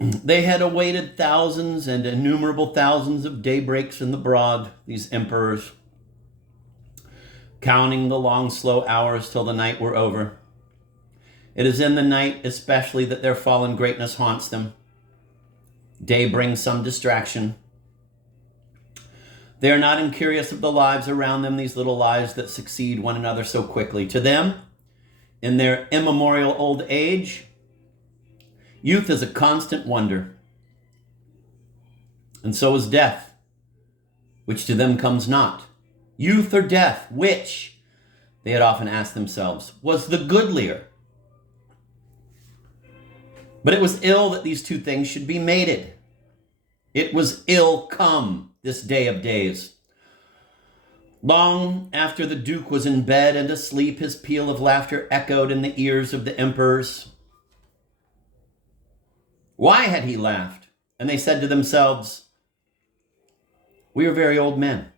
They had awaited thousands and innumerable thousands of daybreaks in the broad, these emperors, counting the long, slow hours till the night were over. It is in the night especially that their fallen greatness haunts them. Day brings some distraction. They are not incurious of the lives around them, these little lives that succeed one another so quickly. To them, in their immemorial old age, youth is a constant wonder. And so is death, which to them comes not. Youth or death, which, they had often asked themselves, was the goodlier? But it was ill that these two things should be mated. It was ill come, this day of days. Long after the Duke was in bed and asleep, his peal of laughter echoed in the ears of the emperors. Why had he laughed? And they said to themselves, we are very old men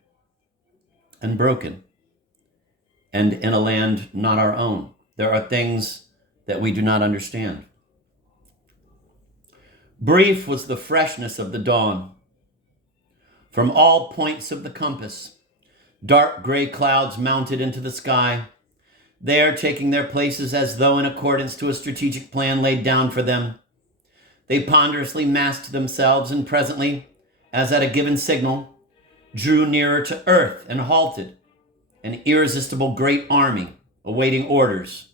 and broken, and in a land not our own. There are things that we do not understand. Brief was the freshness of the dawn. From all points of the compass, dark gray clouds mounted into the sky, there taking their places as though in accordance to a strategic plan laid down for them. They ponderously massed themselves and presently, as at a given signal, drew nearer to earth and halted, an irresistible great army awaiting orders.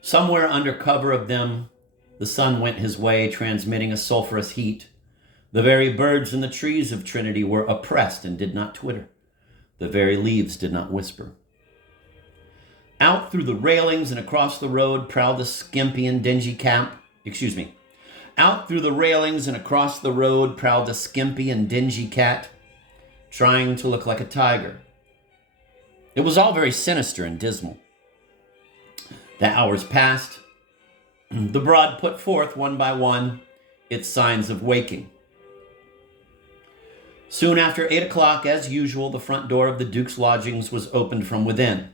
Somewhere under cover of them, the sun went his way, transmitting a sulphurous heat. The very birds in the trees of Trinity were oppressed and did not twitter. The very leaves did not whisper. Out through the railings and across the road prowled a skimpy and dingy cat. Out through the railings and across the road prowled a skimpy and dingy cat, trying to look like a tiger. It was all very sinister and dismal. The hours passed. The broad put forth, one by one, its signs of waking. Soon after 8 o'clock, as usual, the front door of the Duke's lodgings was opened from within.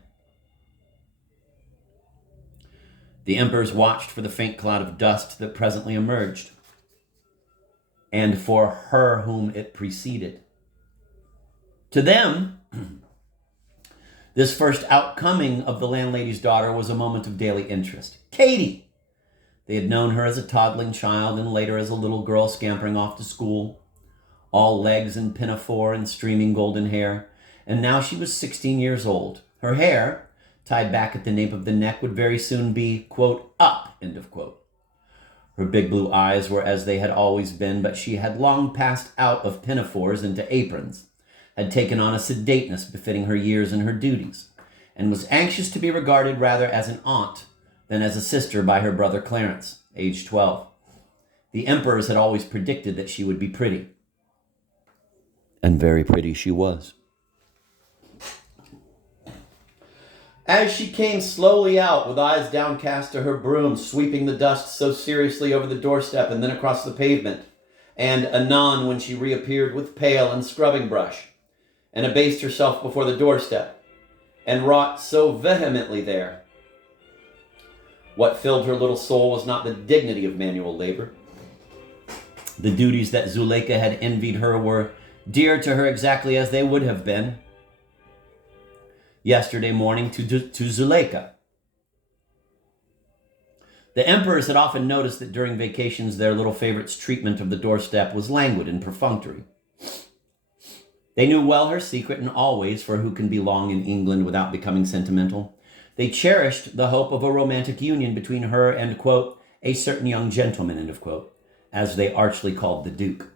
The emperors watched for the faint cloud of dust that presently emerged, and for her whom it preceded. To them, this first outcoming of the landlady's daughter was a moment of daily interest. Katie! They had known her as a toddling child and later as a little girl scampering off to school, all legs and pinafore and streaming golden hair, and now she was 16 years old. Her hair, tied back at the nape of the neck, would very soon be, quote, up, end of quote. Her big blue eyes were as they had always been, but she had long passed out of pinafores into aprons, had taken on a sedateness befitting her years and her duties, and was anxious to be regarded rather as an aunt than as a sister by her brother Clarence, aged 12. The emperors had always predicted that she would be pretty. And very pretty she was. As she came slowly out, with eyes downcast to her broom, sweeping the dust so seriously over the doorstep and then across the pavement, and anon when she reappeared with pail and scrubbing brush, and abased herself before the doorstep, and wrought so vehemently there, what filled her little soul was not the dignity of manual labor. The duties that Zuleika had envied her were dear to her exactly as they would have been yesterday morning to Zuleika. The emperors had often noticed that during vacations their little favorite's treatment of the doorstep was languid and perfunctory. They knew well her secret, and always, for who can be long in England without becoming sentimental, they cherished the hope of a romantic union between her and, quote, a certain young gentleman, end of quote, as they archly called the Duke.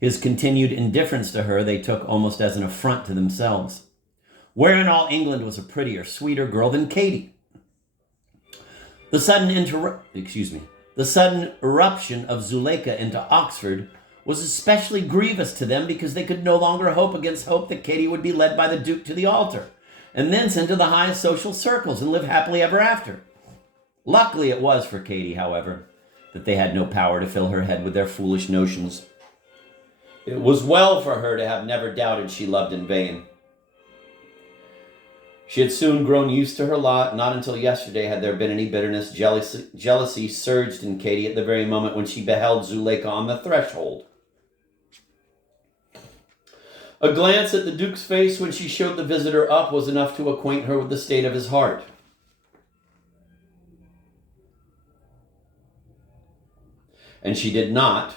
His continued indifference to her they took almost as an affront to themselves. Where in all England was a prettier, sweeter girl than Katie? The sudden eruption of Zuleika into Oxford was especially grievous to them because they could no longer hope against hope that Katie would be led by the Duke to the altar, and thence into the highest social circles and live happily ever after. Luckily it was for Katie, however, that they had no power to fill her head with their foolish notions. It was well for her to have never doubted she loved in vain. She had soon grown used to her lot. Not until yesterday had there been any bitterness. Jealousy surged in Katie at the very moment when she beheld Zuleika on the threshold. A glance at the Duke's face when she showed the visitor up was enough to acquaint her with the state of his heart. And she did not,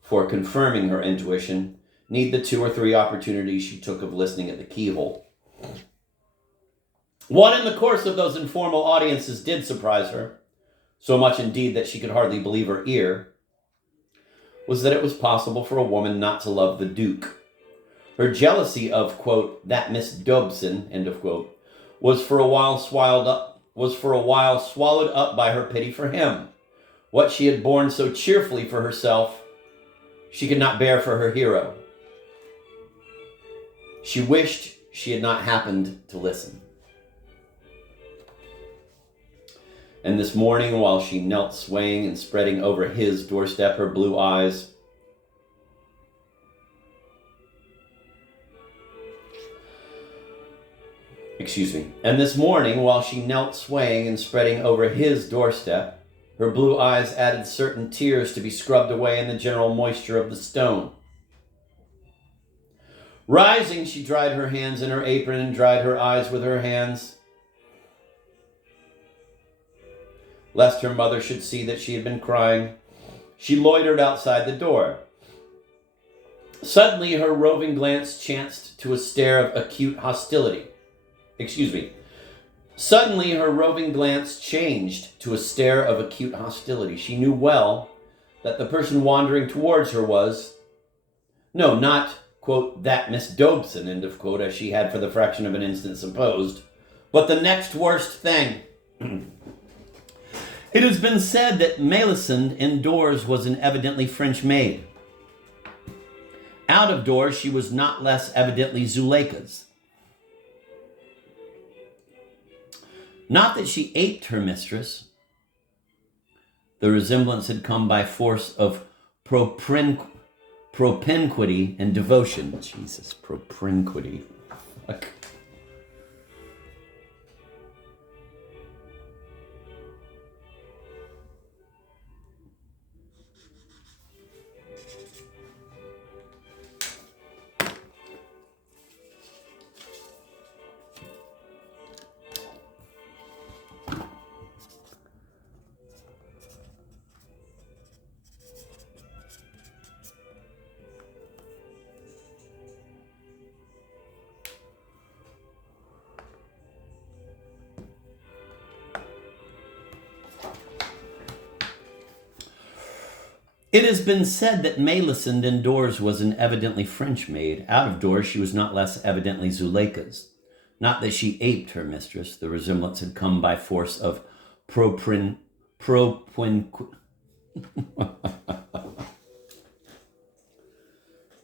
for confirming her intuition, need the 2 or 3 opportunities she took of listening at the keyhole. What in the course of those informal audiences did surprise her, so much indeed that she could hardly believe her ear, was that it was possible for a woman not to love the Duke. Her jealousy of, quote, that Miss Dobson, end of quote, was for a while swallowed up by her pity for him. What she had borne so cheerfully for herself, she could not bear for her hero. She wished she had not happened to listen. And this morning, while she knelt swaying and spreading over his doorstep her blue eyes, And this morning, while she knelt swaying and spreading over his doorstep, her blue eyes added certain tears to be scrubbed away in the general moisture of the stone. Rising, she dried her hands in her apron and dried her eyes with her hands, lest her mother should see that she had been crying. She loitered outside the door. Suddenly, her roving glance chanced to a stare of acute hostility. Suddenly, her roving glance changed to a stare of acute hostility. She knew well that the person wandering towards her was, no, not, quote, that Miss Dobson, end of quote, as she had for the fraction of an instant supposed, but the next worst thing. It has been said that Melisande indoors was an evidently French maid. Out of doors, she was not less evidently Zuleika's. Not that she aped her mistress. The resemblance had come by force of propinquity and devotion. Jesus, propinquity. Fuck. It has been said that Melisande indoors was an evidently French maid. Out of doors, she was not less evidently Zuleika's. Not that she aped her mistress. The resemblance had come by force of propinquity.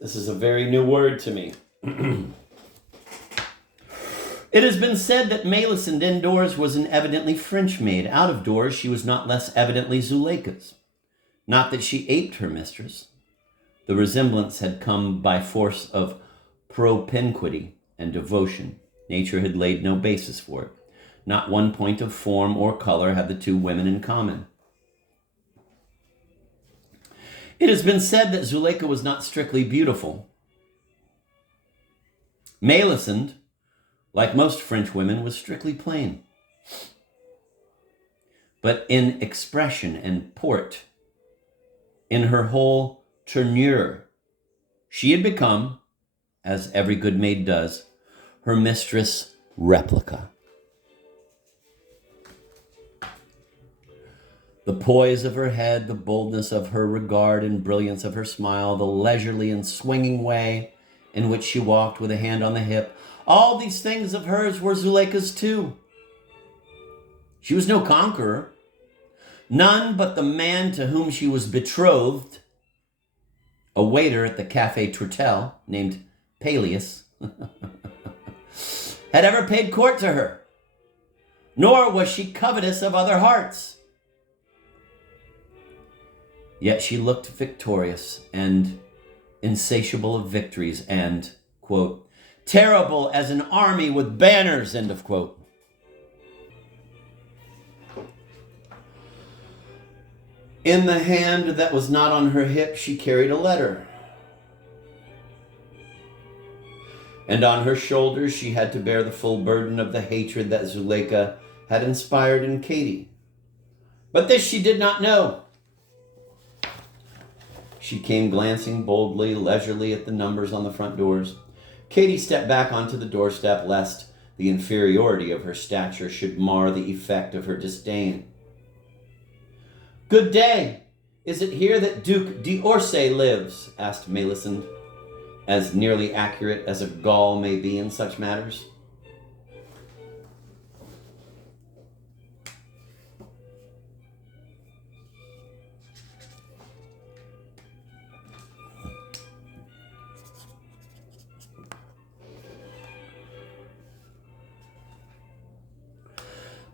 This is a very new word to me. It has been said that Melisande indoors was an evidently French maid. Out of doors, she was not less evidently Zuleika's. Not that she aped her mistress. The resemblance had come by force of propinquity and devotion. Nature had laid no basis for it. Not one point of form or color had the 2 women in common. It has been said that Zuleika was not strictly beautiful. Melisande, like most French women, was strictly plain. But in expression and port, in her whole tournure, she had become, as every good maid does, her mistress' replica. The poise of her head, the boldness of her regard and brilliance of her smile, the leisurely and swinging way in which she walked with a hand on the hip, all these things of hers were Zuleika's too. She was no conqueror. None but the man to whom she was betrothed, a waiter at the Café Tourtel named Peleus, had ever paid court to her, nor was she covetous of other hearts. Yet she looked victorious and insatiable of victories, and, quote, terrible as an army with banners, end of quote. In the hand that was not on her hip, she carried a letter. And on her shoulders, she had to bear the full burden of the hatred that Zuleika had inspired in Katie. But this she did not know. She came glancing boldly, leisurely at the numbers on the front doors. Katie stepped back onto the doorstep, lest the inferiority of her stature should mar the effect of her disdain. Good day. Is it here that Duke d'Orsay lives? Asked Melisande, as nearly accurate as a Gaul may be in such matters.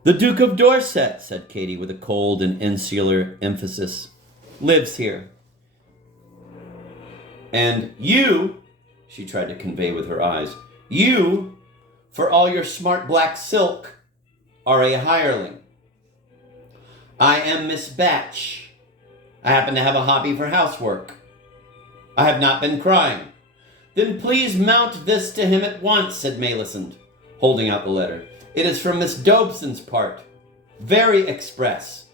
The Duke of Dorset, said Katie with a cold and insular emphasis, lives here. And you, she tried to convey with her eyes, you, for all your smart black silk, are a hireling. I am Miss Batch. I happen to have a hobby for housework. I have not been crying. Then please mount this to him at once, said Melisande, holding out the letter. It is from Miss Dobson's part. Very express.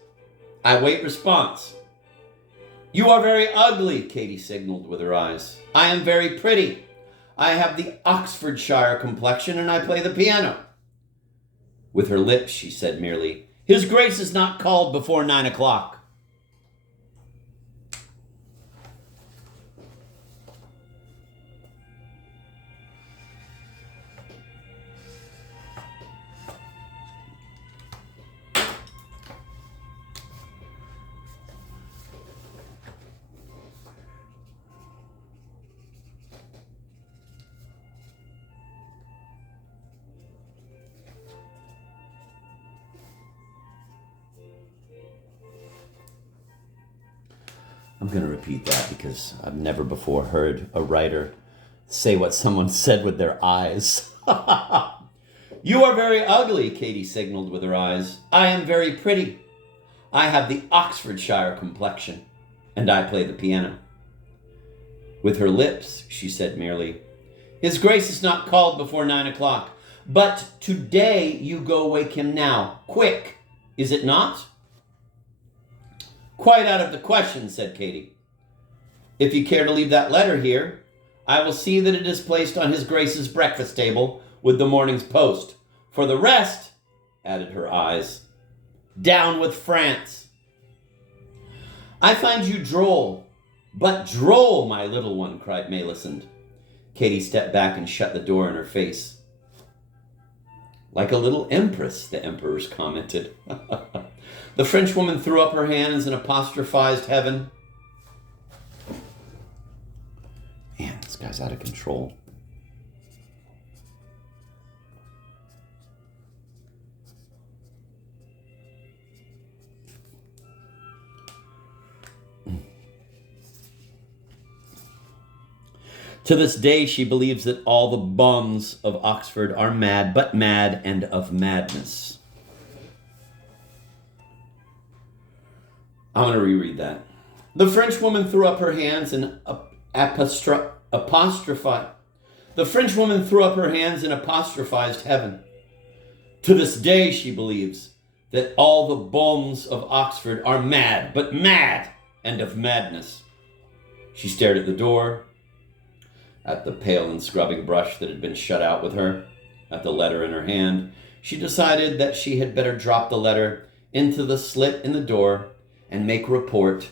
I wait response. You are very ugly, Katie signaled with her eyes. I am very pretty. I have the Oxfordshire complexion and I play the piano. With her lips, she said merely, His Grace is not called before 9 o'clock. I'm going to repeat that because I've never before heard a writer say what someone said with their eyes. You are very ugly, Katie signaled with her eyes. I am very pretty. I have the Oxfordshire complexion, and I play the piano. With her lips, she said merely, His Grace is not called before 9 o'clock, but today you go wake him now. Quick, is it not? Quite out of the question, said Katie. If you care to leave that letter here, I will see that it is placed on His Grace's breakfast table with the morning's post. For the rest, added her eyes, down with France. I find you droll, but droll, my little one, cried Melisande. Katie stepped back and shut the door in her face. Like a little empress, the emperors commented. The Frenchwoman threw up her hands and apostrophized heaven. Man, this guy's out of control. To this day, she believes that all the bums of Oxford are mad, but mad and of madness. I'm going to reread that. The Frenchwoman threw up her hands and apostrophized. The Frenchwoman threw up her hands and apostrophized heaven. To this day, she believes that all the bums of Oxford are mad, but mad and of madness. She stared at the door, at the pail and scrubbing brush that had been shut out with her, at the letter in her hand. She decided that she had better drop the letter into the slit in the door and make report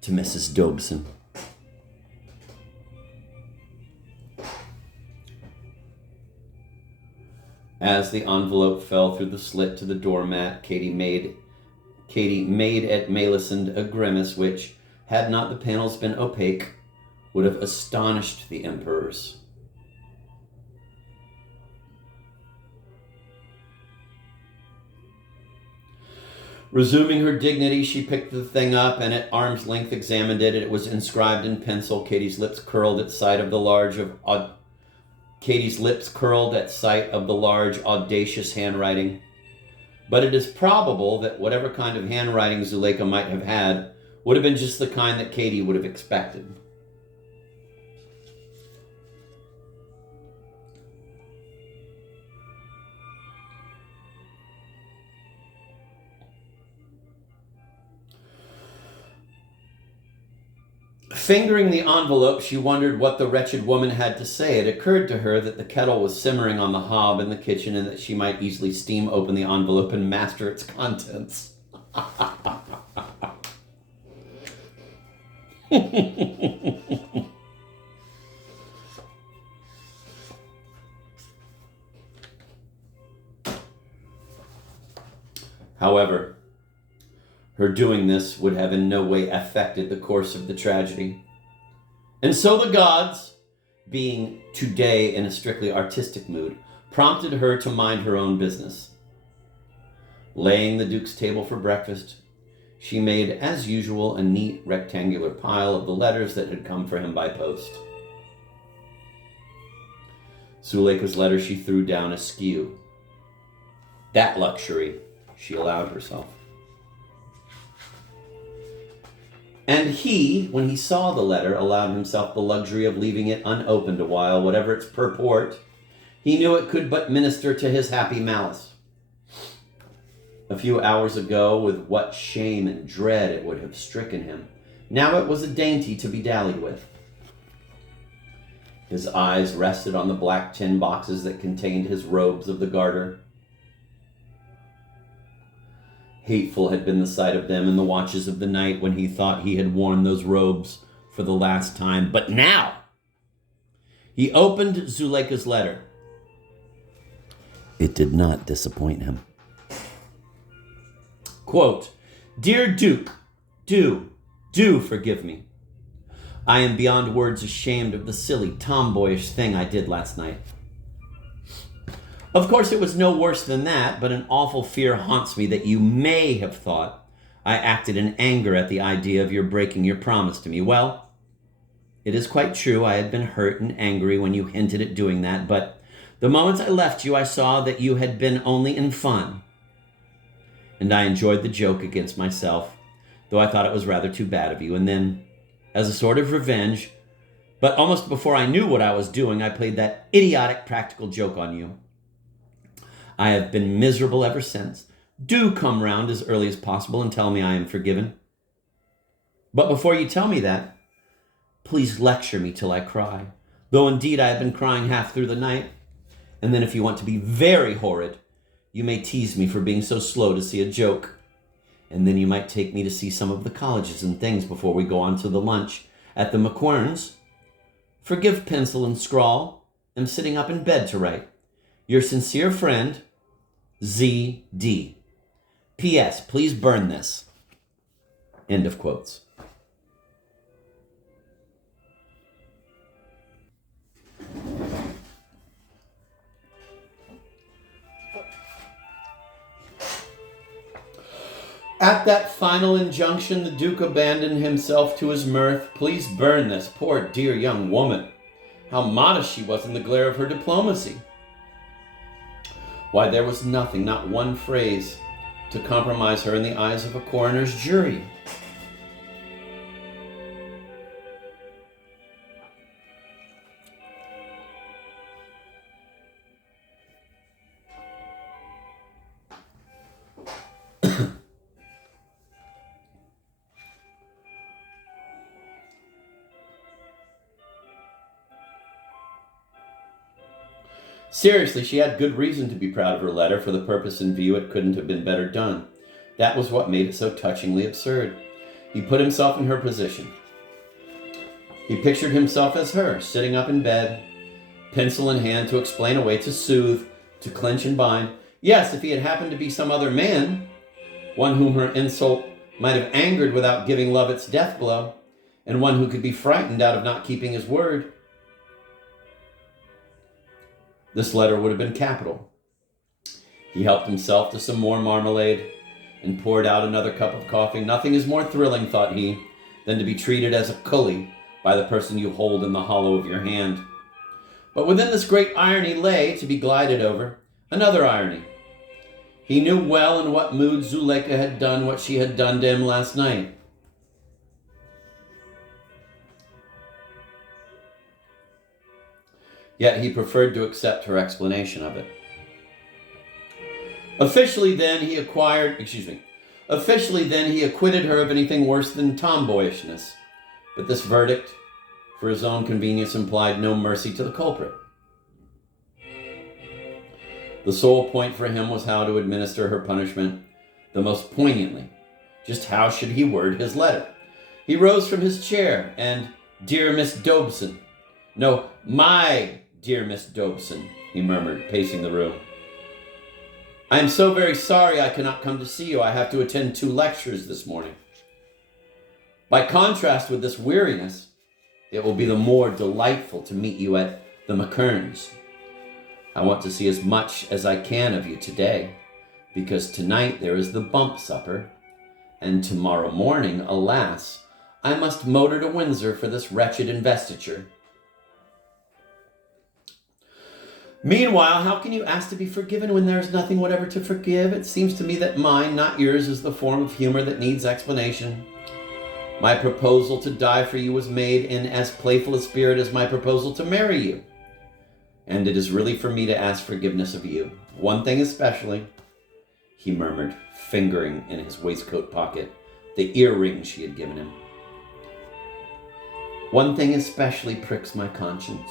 to Mrs. Dobson. As the envelope fell through the slit to the doormat, Katie made at Melisande a grimace which, had not the panels been opaque, would have astonished the emperors. Resuming her dignity, she picked the thing up and at arm's length examined it. It was inscribed in pencil. Katie's lips curled at sight of the large, audacious handwriting. But it is probable that whatever kind of handwriting Zuleika might have had would have been just the kind that Katie would have expected. Fingering the envelope, she wondered what the wretched woman had to say. It occurred to her that the kettle was simmering on the hob in the kitchen and that she might easily steam open the envelope and master its contents. However, her doing this would have in no way affected the course of the tragedy. And so the gods, being today in a strictly artistic mood, prompted her to mind her own business. Laying the Duke's table for breakfast, she made, as usual, a neat rectangular pile of the letters that had come for him by post. Zuleika's letter she threw down askew. That luxury she allowed herself. And he, when he saw the letter, allowed himself the luxury of leaving it unopened a while, whatever its purport. He knew it could but minister to his happy malice. A few hours ago, with what shame and dread it would have stricken him. Now it was a dainty to be dallied with. His eyes rested on the black tin boxes that contained his robes of the garter. Hateful had been the sight of them in the watches of the night when he thought he had worn those robes for the last time. But now, he opened Zuleika's letter. It did not disappoint him. Quote, "Dear Duke, do forgive me. I am beyond words ashamed of the silly, tomboyish thing I did last night. Of course, it was no worse than that, but an awful fear haunts me that you may have thought I acted in anger at the idea of your breaking your promise to me. Well, it is quite true I had been hurt and angry when you hinted at doing that, but the moment I left you, I saw that you had been only in fun. And I enjoyed the joke against myself, though I thought it was rather too bad of you. And then, as a sort of revenge, but almost before I knew what I was doing, I played that idiotic practical joke on you. I have been miserable ever since. Do come round as early as possible and tell me I am forgiven. But before you tell me that, please lecture me till I cry, though indeed I have been crying half through the night. And then if you want to be very horrid, you may tease me for being so slow to see a joke. And then you might take me to see some of the colleges and things before we go on to the lunch at the McQuern's. Forgive pencil and scrawl. I'm sitting up in bed to write. Your sincere friend, Z.D. P.S. Please burn this." End of quotes. At that final injunction, the Duke abandoned himself to his mirth. Please burn this, poor dear young woman. How modest she was in the glare of her diplomacy. Why, there was nothing, not one phrase, to compromise her in the eyes of a coroner's jury. Seriously, she had good reason to be proud of her letter. For the purpose in view, it couldn't have been better done. That was what made it so touchingly absurd. He put himself in her position. He pictured himself as her, sitting up in bed, pencil in hand to explain away, to soothe, to clench and bind. Yes, if he had happened to be some other man, one whom her insult might have angered without giving love its death blow, and one who could be frightened out of not keeping his word. This letter would have been capital. He helped himself to some more marmalade and poured out another cup of coffee. Nothing is more thrilling, thought he, than to be treated as a cully by the person you hold in the hollow of your hand. But within this great irony lay, to be glided over, another irony. He knew well in what mood Zuleika had done what she had done to him last night. Yet he preferred to accept her explanation of it. Officially then he acquitted her of anything worse than tomboyishness. But this verdict, for his own convenience, implied no mercy to the culprit. The sole point for him was how to administer her punishment the most poignantly. Just how should he word his letter? He rose from his chair and, "Dear Miss Dobson." "No, my dear Miss Dobson," he murmured, pacing the room. "I am so very sorry I cannot come to see you. I have to attend 2 lectures this morning. By contrast with this weariness, it will be the more delightful to meet you at the McKern's. I want to see as much as I can of you today, because tonight there is the bump supper, and tomorrow morning, alas, I must motor to Windsor for this wretched investiture. Meanwhile, how can you ask to be forgiven when there is nothing whatever to forgive? It seems to me that mine, not yours, is the form of humor that needs explanation. My proposal to die for you was made in as playful a spirit as my proposal to marry you. And it is really for me to ask forgiveness of you. One thing especially," he murmured, fingering in his waistcoat pocket the earring she had given him. "One thing especially pricks my conscience.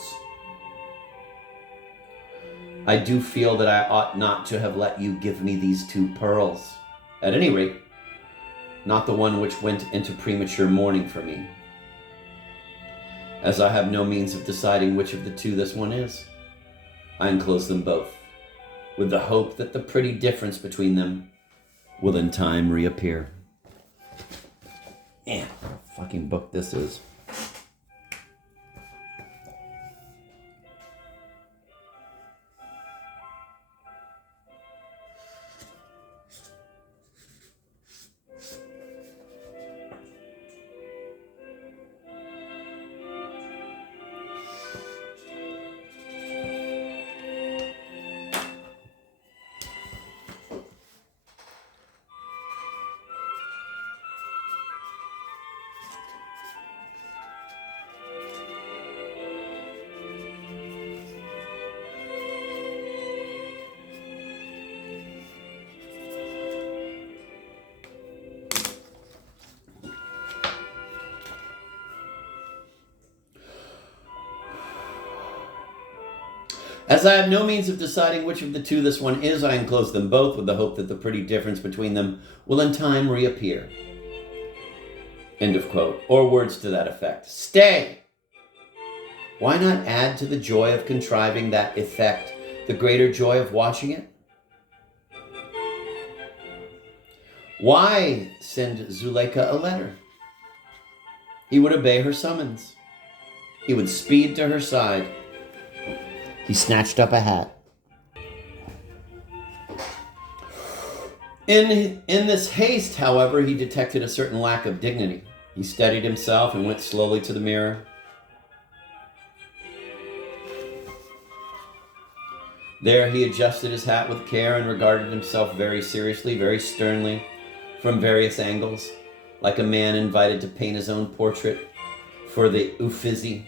I do feel that I ought not to have let you give me these 2 pearls. At any rate, not the one which went into premature mourning for me. As I have no means of deciding which of the 2 this one is, I enclose them both, with the hope that the pretty difference between them will in time reappear." Man, what a fucking book this is. As I have no means of deciding which of the 2 this one is, I enclose them both with the hope that the pretty difference between them will in time reappear. End of quote. Or words to that effect. Stay! Why not add to the joy of contriving that effect the greater joy of watching it? Why send Zuleika a letter? He would obey her summons. He would speed to her side. He snatched up a hat. In this haste, however, he detected a certain lack of dignity. He steadied himself and went slowly to the mirror. There he adjusted his hat with care and regarded himself very seriously, very sternly, from various angles, like a man invited to paint his own portrait for the Uffizi.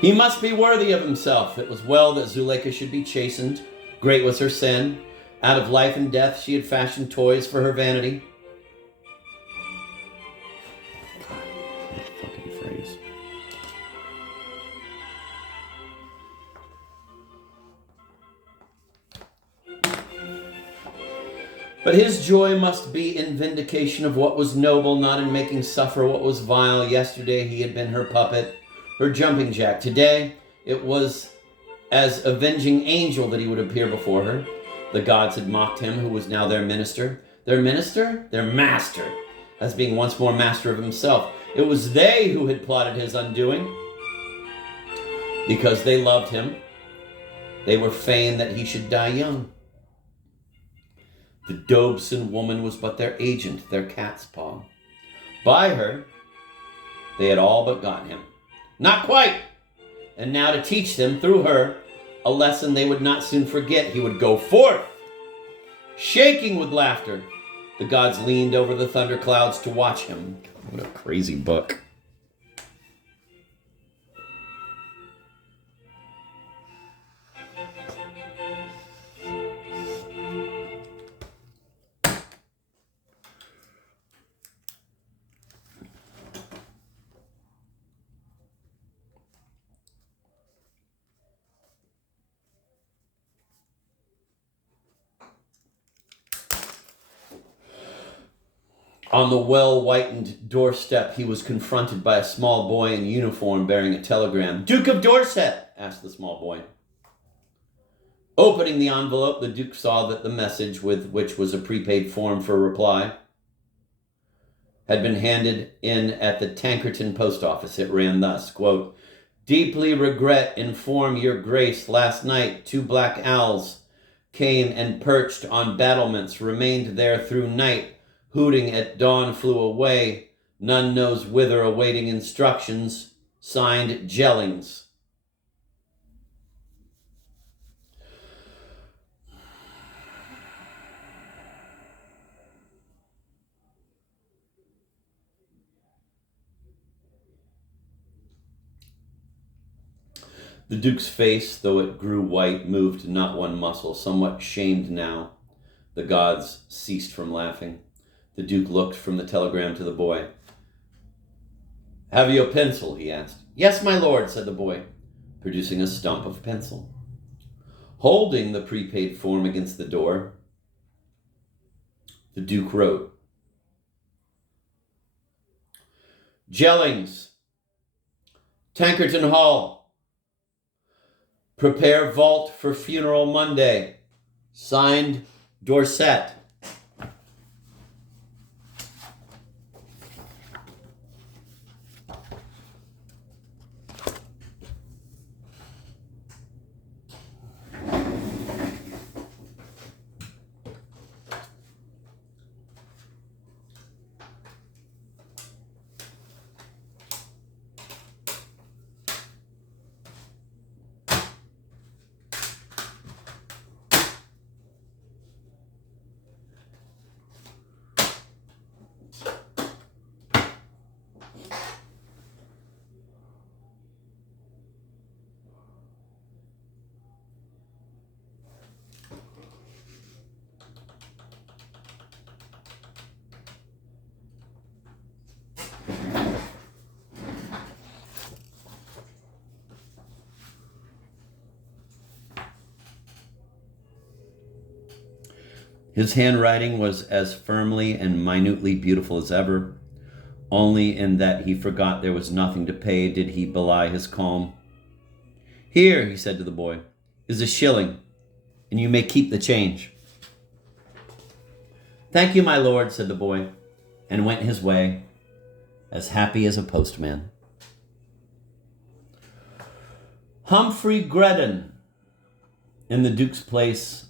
He must be worthy of himself. It was well that Zuleika should be chastened. Great was her sin. Out of life and death she had fashioned toys for her vanity. God, that fucking phrase. But his joy must be in vindication of what was noble, not in making suffer what was vile. Yesterday he had been her puppet, her jumping jack. Today, it was as avenging angel that he would appear before her. The gods had mocked him, who was now their minister. Their minister? Their master, as being once more master of himself. It was they who had plotted his undoing. Because they loved him, they were fain that he should die young. The Dobson woman was but their agent, their cat's paw. By her, they had all but got him. Not quite! And now to teach them, through her, a lesson they would not soon forget, he would go forth, shaking with laughter. The gods leaned over the thunderclouds to watch him. What a crazy book. On the well-whitened doorstep, he was confronted by a small boy in uniform bearing a telegram. "Duke of Dorset," asked the small boy. Opening the envelope, the Duke saw that the message, with which was a prepaid form for reply, had been handed in at the Tankerton post office. It ran thus, quote, "Deeply regret inform your grace last night 2 black owls came and perched on battlements, remained there through night, hooting at dawn flew away, none knows whither, awaiting instructions, signed Jellings." The Duke's face, though it grew white, moved not one muscle. Somewhat shamed now, the gods ceased from laughing. The Duke looked from the telegram to the boy. "Have you a pencil?" he asked. "Yes, my lord," said the boy, producing a stump of pencil. Holding the prepaid form against the door, the Duke wrote, "Jellings, Tankerton Hall, prepare vault for funeral Monday. Signed, Dorset." His handwriting was as firmly and minutely beautiful as ever. Only in that he forgot there was nothing to pay did he belie his calm. "Here," he said to the boy, "is a shilling, and you may keep the change." "Thank you, my lord," said the boy, and went his way, as happy as a postman. Humphrey Greddon, in the Duke's place,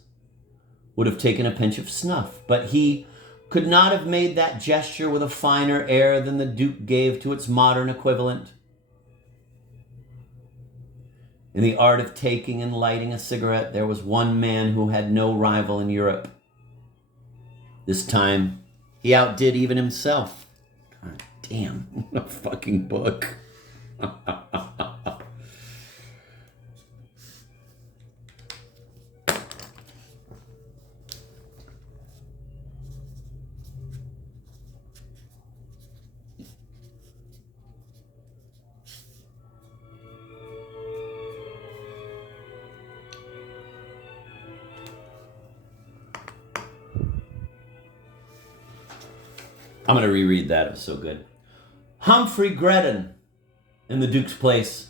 would have taken a pinch of snuff, but he could not have made that gesture with a finer air than the Duke gave to its modern equivalent. In the art of taking and lighting a cigarette, there was one man who had no rival in Europe. This time, he outdid even himself. God damn, what a fucking book. I'm going to reread that. It was so good. Humphrey Greddon, in the Duke's place,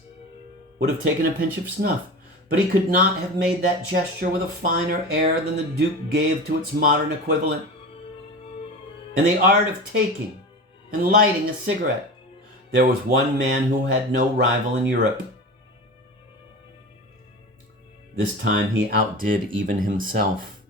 would have taken a pinch of snuff, but he could not have made that gesture with a finer air than the Duke gave to its modern equivalent. In the art of taking and lighting a cigarette, there was one man who had no rival in Europe. This time he outdid even himself.